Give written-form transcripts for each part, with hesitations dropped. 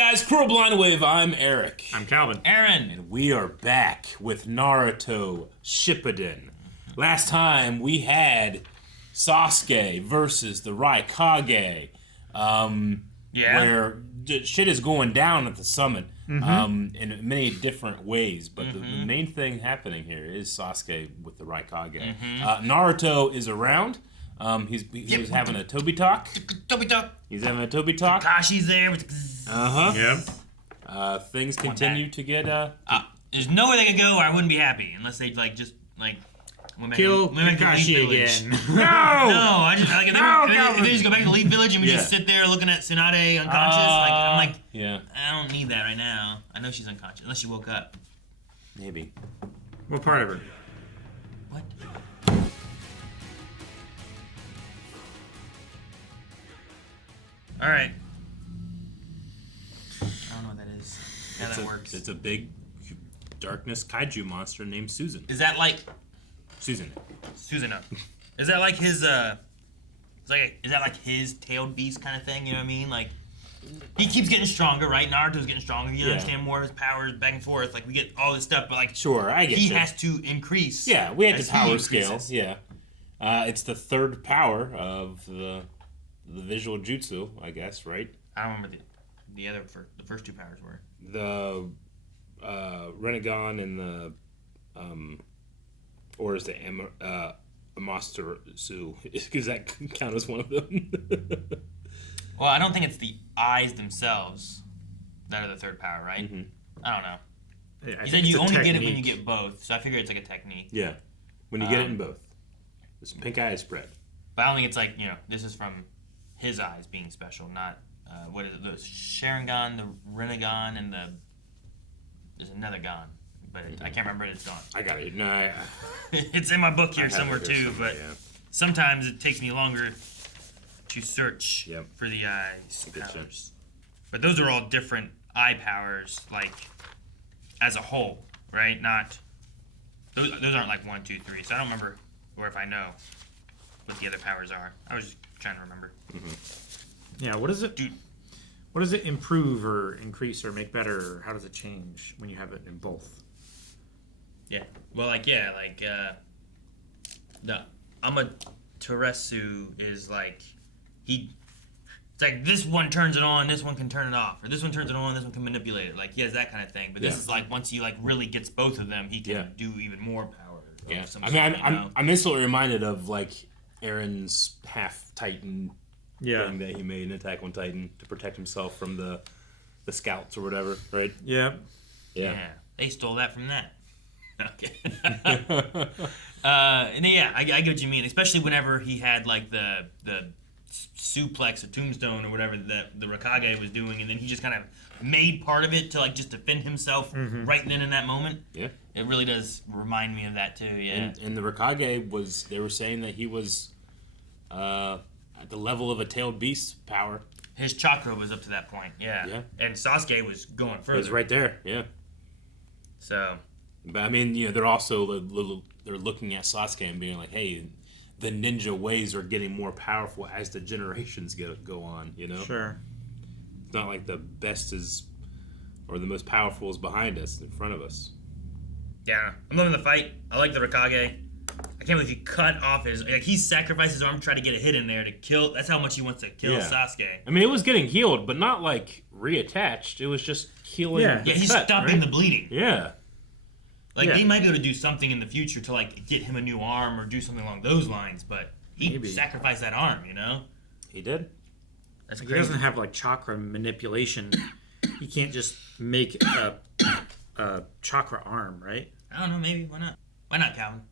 guys, Cruel Blind Wave, I'm Eric. I'm Calvin. Aaron. And we are back with Naruto Shippuden. Last time we had Sasuke versus the Raikage, where shit is going down at the summit in many different ways. But the main thing happening here is Sasuke with the Raikage. Naruto is around. He was having a Toby talk. He's having a Toby talk. Kakashi's there with Yep. Things continue to get there's nowhere they could go where I wouldn't be happy unless they just went back Kill to Elite Kakashi Village. again. No, I just if they just go back to Elite Village and we just sit there looking at Tsunade unconscious. I don't need that right now. I know she's unconscious unless she woke up. Maybe. What part of her? What? All right. I don't know what that is. How that works. It's a big darkness kaiju monster named Susan. Is that like Susanoo? Is that like his is that like his tailed beast kind of thing? You know what I mean? Like he keeps getting stronger, right? Naruto's getting stronger. You understand more of his powers back and forth. Like we get all this stuff, but like sure, I get he you. has to increase. Yeah, we had the power scale. Yeah, it's the third power of the visual jutsu, I guess, right? I don't remember the first two powers were the Renegon and the or is the Amaterasu? Does that count as one of them? Well, I don't think it's the eyes themselves that are the third power, right? I don't know. Yeah, You said you only get it when you get both, so I figure it's like a technique. Yeah, when you get it in both. This pink eye is spread. But I don't think it's like, this is from his eyes being special, not, what is it, the Sharingan, the Renegon, and there's another Gon. But I can't remember it, it's gone. I got it. No, It's in my book here somewhere too, somewhere, but sometimes it takes me longer to search for the eyes powers. But those are all different eye powers, like, as a whole, right? Not, those aren't like 1, 2, 3, so I don't remember, or if I know what the other powers are. I was just trying to remember. Yeah, what does it Dude. What does it improve or increase or make better? Or how does it change when you have it in both? Yeah. Well, the Amaterasu is like, it's like this one turns it on, this one can turn it off, or this one turns it on, this one can manipulate it. Like he has that kind of thing. But this is like once he like really gets both of them, he can do even more power. Yeah. I'm instantly reminded of like Aaron's half Titan thing that he made in Attack on Titan to protect himself from the scouts or whatever, right? Yeah. Yeah. They stole that from that. Okay. And then, I get what you mean. Especially whenever he had like the suplex or tombstone or whatever that the Raikage was doing, and then he just kind of made part of it to like just defend himself right then in that moment. Yeah. It really does remind me of that too. Yeah. And the Raikage they were saying that he was at the level of a tailed beast power. His chakra was up to that point. Yeah. Yeah. And Sasuke was going further. It was right there. Yeah. So. But I mean, they're also they're looking at Sasuke and being like, hey, the ninja ways are getting more powerful as the generations go on, Sure. It's not like the best or the most powerful is behind us, in front of us. Yeah, I'm loving the fight. I like the Raikage. I can't believe he cut off he sacrificed his arm to try to get a hit in there to kill. That's how much he wants to kill Sasuke. I mean, it was getting healed, but not like reattached. It was just healing. Yeah, he's stopping the bleeding. Yeah. They might be able to do something in the future to like get him a new arm or do something along those lines, but he sacrificed that arm, He did. That's crazy. He doesn't have like chakra manipulation. He can't just make a chakra arm, right? I don't know, maybe. Why not? Why not, Calvin?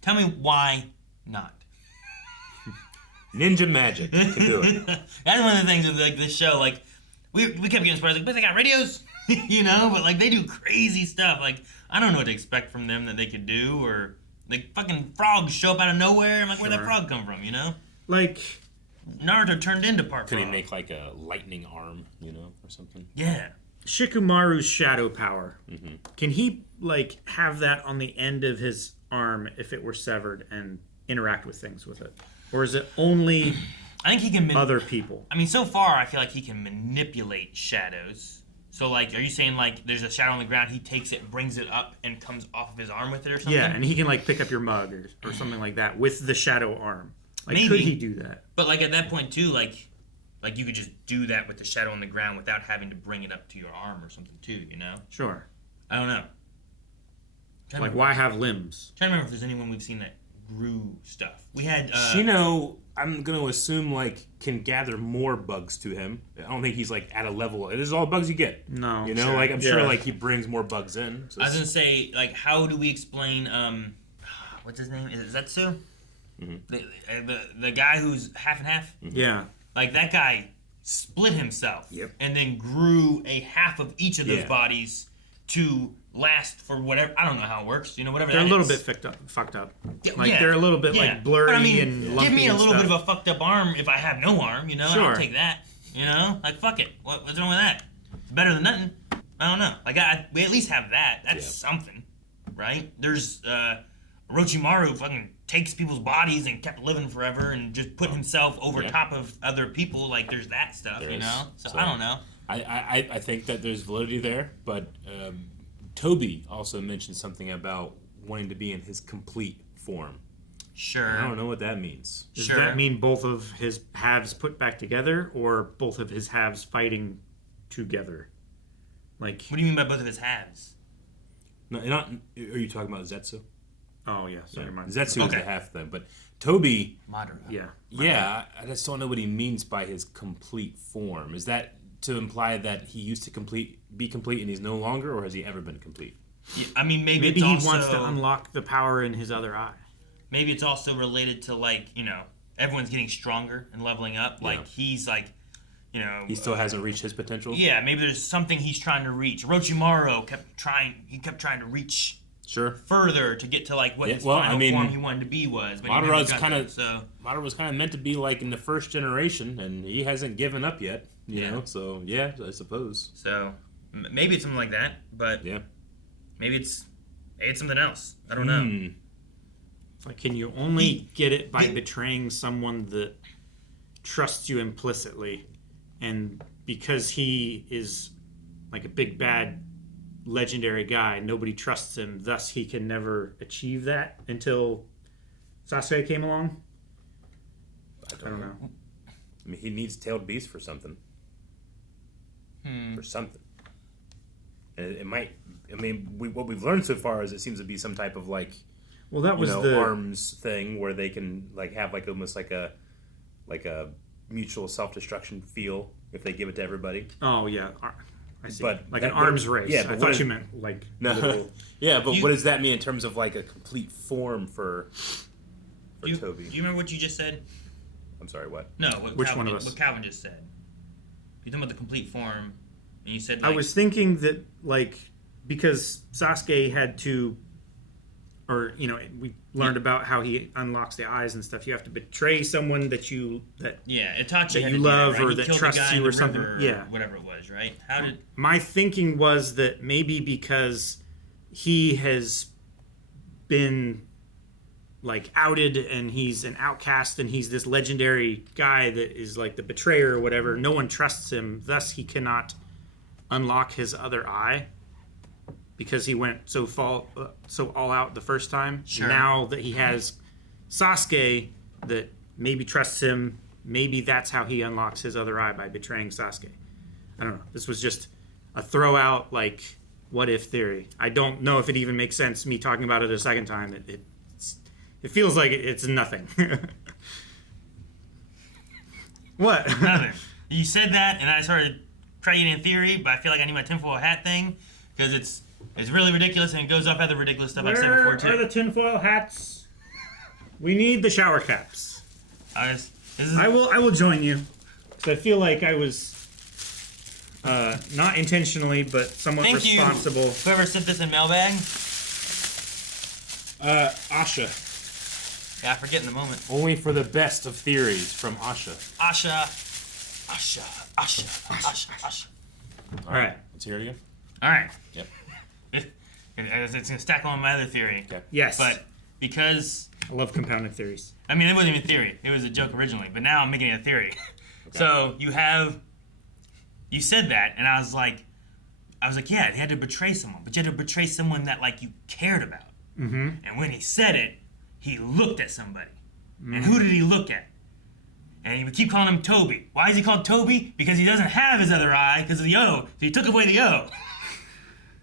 Tell me why not. Ninja magic can do it. That's one of the things with like this show. Like we kept getting surprised, but they got radios, but like they do crazy stuff. Like I don't know what to expect from them that they could do, or like fucking frogs show up out of nowhere. I'm like, where'd that frog come from? Like Naruto turned into part Could frog. he make like a lightning arm, or something? Yeah. Shikamaru's shadow power. Can he like have that on the end of his arm if it were severed and interact with things with it, or is it only I think he can other people. I mean, so far, I feel like he can manipulate shadows. So, like, are you saying, like, there's a shadow on the ground, he takes it, brings it up, and comes off of his arm with it or something? Yeah, and he can, like, pick up your mug or something like that with the shadow arm. Like, Maybe. could he do that? But, like, at that point, too, like you could just do that with the shadow on the ground without having to bring it up to your arm or something, too, you know? Sure. I don't know. Like, why have limbs? I'm trying to remember if there's anyone we've seen that grew stuff. We had Shino, I'm gonna assume, like, can gather more bugs to him. I don't think he's like at a level. It is all bugs you get. No, you know, sure. Like I'm sure, like he brings more bugs in. So I was gonna say, like, how do we explain what's his name? Is it Zetsu? Mm-hmm. The guy who's half and half. Mm-hmm. Yeah, like that guy split himself. Yep. And then grew a half of each of those bodies to last for whatever. I don't know how it works. You know, whatever. They're that a little is. bit fucked up. Like they're a little bit like blurry but, I mean, and lumpy. Give me a little and bit stuff. of a fucked up arm if I have no arm. You know, Sure. I'll take that. You know, like fuck it. What's wrong with that? It's better than nothing. I don't know. Like we at least have that. That's something, right? There's Orochimaru fucking takes people's bodies and kept living forever and just put himself over top of other people. Like there's that stuff, you know. So I don't know. I think that there's validity there, but Toby also mentioned something about wanting to be in his complete form. Sure. I don't know what that means. Does that mean both of his halves put back together, or both of his halves fighting together? Like, what do you mean by both of his halves? No, not. Are you talking about Zetsu? Oh yeah, sorry, Zetsu is the half thing, but Toby. Madara. Yeah. I just don't know what he means by his complete form. Is that to imply that he used to be complete and he's no longer, or has he ever been complete? Yeah, I mean, maybe he also, wants to unlock the power in his other eye. Maybe it's also related to, like, you know, everyone's getting stronger and leveling up. Like he's like, you know, he still hasn't reached his potential. Yeah, maybe there's something he's trying to reach. Orochimaru kept trying to reach further to get to like what his final form he wanted to be was. But Madara was kind of meant to be like in the first generation, and he hasn't given up yet. You know, so I suppose. So maybe it's something like that, but maybe it's something else. I don't know. Like, can you only get it by betraying someone that trusts you implicitly, and because he is like a big bad legendary guy, nobody trusts him, thus he can never achieve that until Sasuke came along? I don't know. I mean, he needs tailed beast for something. For something. And it might. I mean, what we've learned so far is it seems to be some type of like. Well, that was the arms thing where they can like have like almost like a mutual self-destruction feel if they give it to everybody. Oh yeah, I see. But like an arms race. Yeah, I thought you meant like no. Yeah, but what does that mean in terms of like a complete form for Toby? Do you remember what you just said? I'm sorry, what? No, which one of us? What Calvin just said. You're talking about the complete form, and you said. I was thinking that like because Sasuke had to. Or, you know, we learned about how he unlocks the eyes and stuff. You have to betray someone that Itachi that you love or that trusts you or something. Whatever it was, right? My thinking was that maybe because he has been like outed and he's an outcast and he's this legendary guy that is like the betrayer or whatever, no one trusts him. Thus, he cannot unlock his other eye. Because he went so all out the first time. Sure. Now that he has Sasuke that maybe trusts him, maybe that's how he unlocks his other eye, by betraying Sasuke. I don't know. This was just a throw out, like, what if theory. I don't know if it even makes sense, me talking about it a second time. It feels like it's nothing. What? Nothing. You said that, and I started creating a theory, but I feel like I need my tinfoil hat thing, because it's really ridiculous, and it goes off other ridiculous stuff I've said before, too. Where are the tinfoil hats? We need the shower caps. I will join you. Because I feel like I was not intentionally, but somewhat responsible. You. Whoever sent this in mailbag? Asha. Yeah, I forget in the moment. Only for the best of theories from Asha. Asha. All right. Let's hear it again. All right. Yep. It's going to stack on my other theory. Okay. Yes. But because I love compounded theories. I mean, it wasn't even a theory. It was a joke originally, but now I'm making it a theory. Okay. So you said that, and I was like, yeah, he had to betray someone, but you had to betray someone that like you cared about. Mm-hmm. And when he said it, he looked at somebody. Mm-hmm. And who did he look at? And he would keep calling him Toby. Why is he called Toby? Because he doesn't have his other eye because of the O. So he took away the O.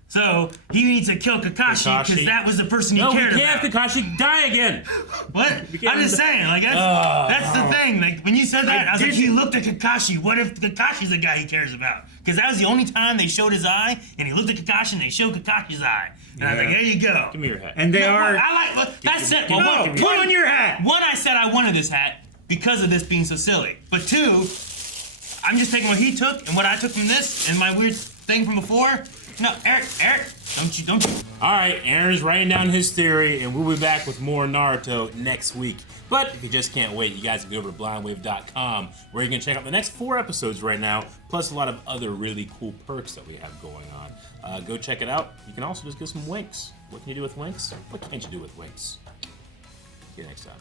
So he needs to kill Kakashi because that was the person he cared about. No, we can't have Kakashi die again. What? I'm just saying, like that's the thing. Like when you said that, I was like, he looked at Kakashi. What if Kakashi's the guy he cares about? Because that was the only time they showed his eye, and he looked at Kakashi and they showed Kakashi's eye. And I was like, there you go. Give me your hat. And they are. That's it. Put on your hat. One, I said I wanted this hat because of this being so silly. But two, I'm just taking what he took and what I took from this and my weird thing from before. No, Eric, don't you. All right, Aaron's writing down his theory, and we'll be back with more Naruto next week. But if you just can't wait, you guys can go over to blindwave.com, where you can check out the next 4 episodes right now, plus a lot of other really cool perks that we have going on. Go check it out. You can also just get some winks. What can you do with winks? What can't you do with winks? See you next time.